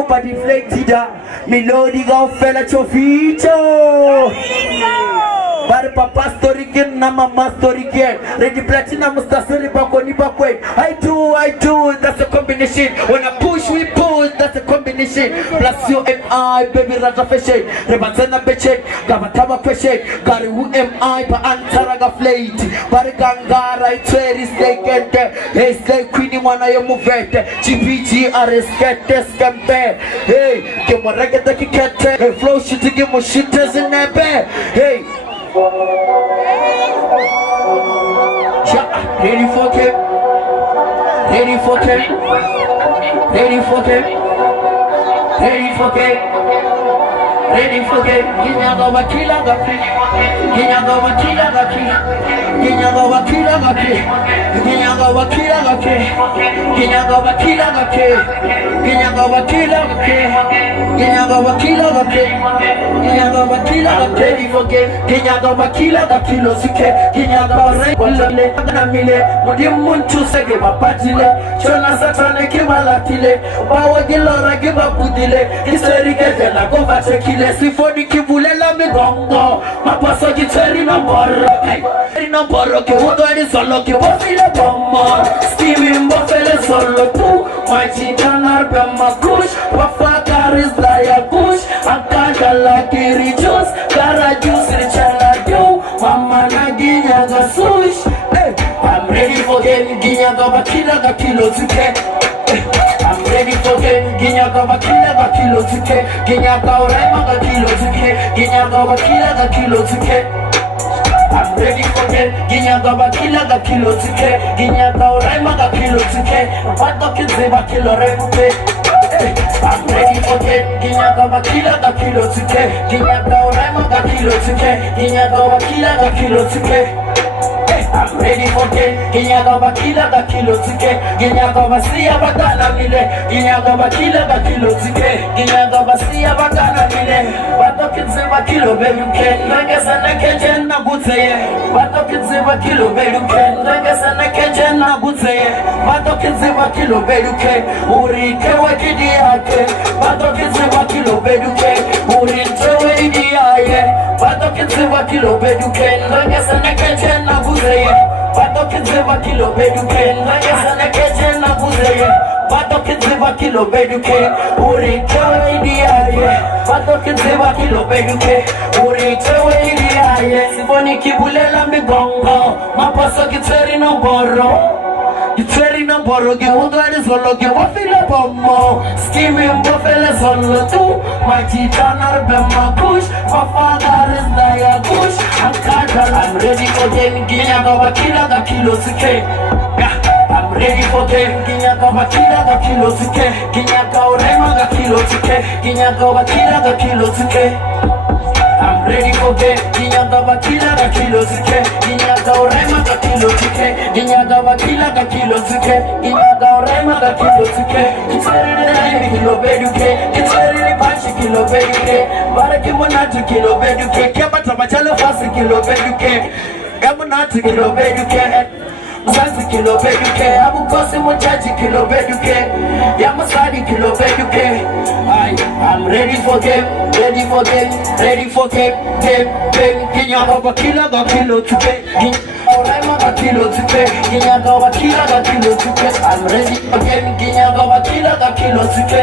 Kupa deflected, melody go fella chofito. Bari papa story again, na mama story again. Ready platinum mustasiri bako ni bakwe. I do, that's a combination. When I push, we push, that's a combination. Plus you and I, baby rata feshe. Rebanzana beche, gavataba feshe. Gari who am I, pa antaraga flate. Bari gangara, it's very staked. Hey, slay queenie wana yo movete. GPG arreskete scampe. Hey, get more reggae ki kete. Hey, flow shit to get more shitters in that bed. Hey. Ready for him. Ready for him. Ready for him. Ready for him. Ready for him. Ginyago wakila gapi. Ginyago wakila gapi. Ginyago wakila gapi. Ginyago wakila gapi. Ginyago wakila gapi. Ginyago wakila gapi. Ginyago wakila gapi. Ginyago wakila gapi. Ready for him. Ginyago wakila gapi lo sike. Ginyago rekule na mile. Mudi muntu sege bapatile. Chona satane kimalatile. Bawa gilora gibapudile. Iseri gete la gova tekile. Sifoni kivule la migongo. Mapaso jiteri na mboro. Na mboro ke hudo eri solo ke wafile bomba. Stevie mbofele solo tu. Majitanar bema kush. Wafakaris daya kush. Ankaka la kiri juice. Kara juice richala du. Mama na ginyaga sush. I'm ready for them. Ginyaga bakila ga kilo tuke. I'm ready for them. Ginyaga bakila ga kilo tuke. Ginyaga oraima ga kilo tuke. Ginyaga bakila ga kilo tuke. I'm ready for them. Ginyaga bakila ga kilo tuke. Ginyaga oraima ga kilo tuke. Vato kiziba kilo remuke. I'm ready for them. Ginyaga bakila ga kilo tuke. Ginyaga oraima ga kilo tuke. Ginyaga bakila ga kilo tuke. I'm ready for them. Ginyaga bakila ga kilo tuke. Ginyaga basiya bagana mile. Ginyaga bakila ga kilo tuke. Ginyaga basiya bagana mile. Vato kiziba kilo beluke. Nangesa na kejen na guteye. Vato kiziba kilo beluke. Nangesa na kejen na guteye. Vato kiziba kilo beluke. Urike wakidi yake. Vato kiziba kilo beluke. Urike wakidi yake. Vato kiziba kilo beluke. Nangesa na kejen na guteye. Vato kiziba kilo beluke. Nangesa na kejen na guteye. Vato kiziba kilo beluke. Urike wakidi yake. Vato kiziba kilo beluke. Urike wakidi yake. Sifoni kibulela migongo. Mapaso kiteri no boro. Iteri na boro ge udari solo ge wafile bombo. Skimi mbofele solo tu. Majitanar bema kush. Mafadar is daya kush. I'm ready for them. Ginyaga wakila ga kilo tuke. I'm ready for them. Ginyaga wakila ga kilo tuke. Ginyaga orema ga kilo tuke. Ginyaga wakila ga kilo tuke. I'm ready for them. Ginyaga wakila ga kilo tuke. Ginyaga orema ga kilo tuke. Ginyaga wakila ga kilo tuke. Ginyaga orema ga kilo tuke. Iteri kilo beduke. Iteri panchi kilo beduke. Baraki monatu kilo beduke. Kebata machalo fasi kilo beduke. Emunatu kilo beduke. Msansi kilo beduke. Abukosi mochaji kilo beduke. Yamasadi kilo beduke. I'm ready for them. Ready for them. Ready for them. Them. Ginyaga wakila ga kilo tuke. Oraima ga kilo tuke. Ginyaga wakila ga kilo tuke. I'm ready for them. Ginyaga wakila ga kilo tuke.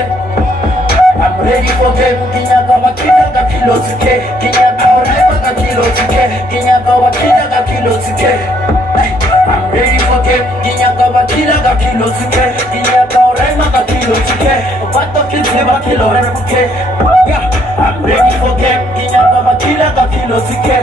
I'm ready for them. Ginyaga wakila ga kilo tuke. Ginyaga oraima ga kilo tuke. Ginyaga wakila ga kilo tuke. I'm ready for them. Ginyaga wakila ga kilo tuke. Ginyaga oraima ga kilo tuke. Vato kiziba kilo remuke. I'm ready for them. Ginyaga wakila ga kilo tuke.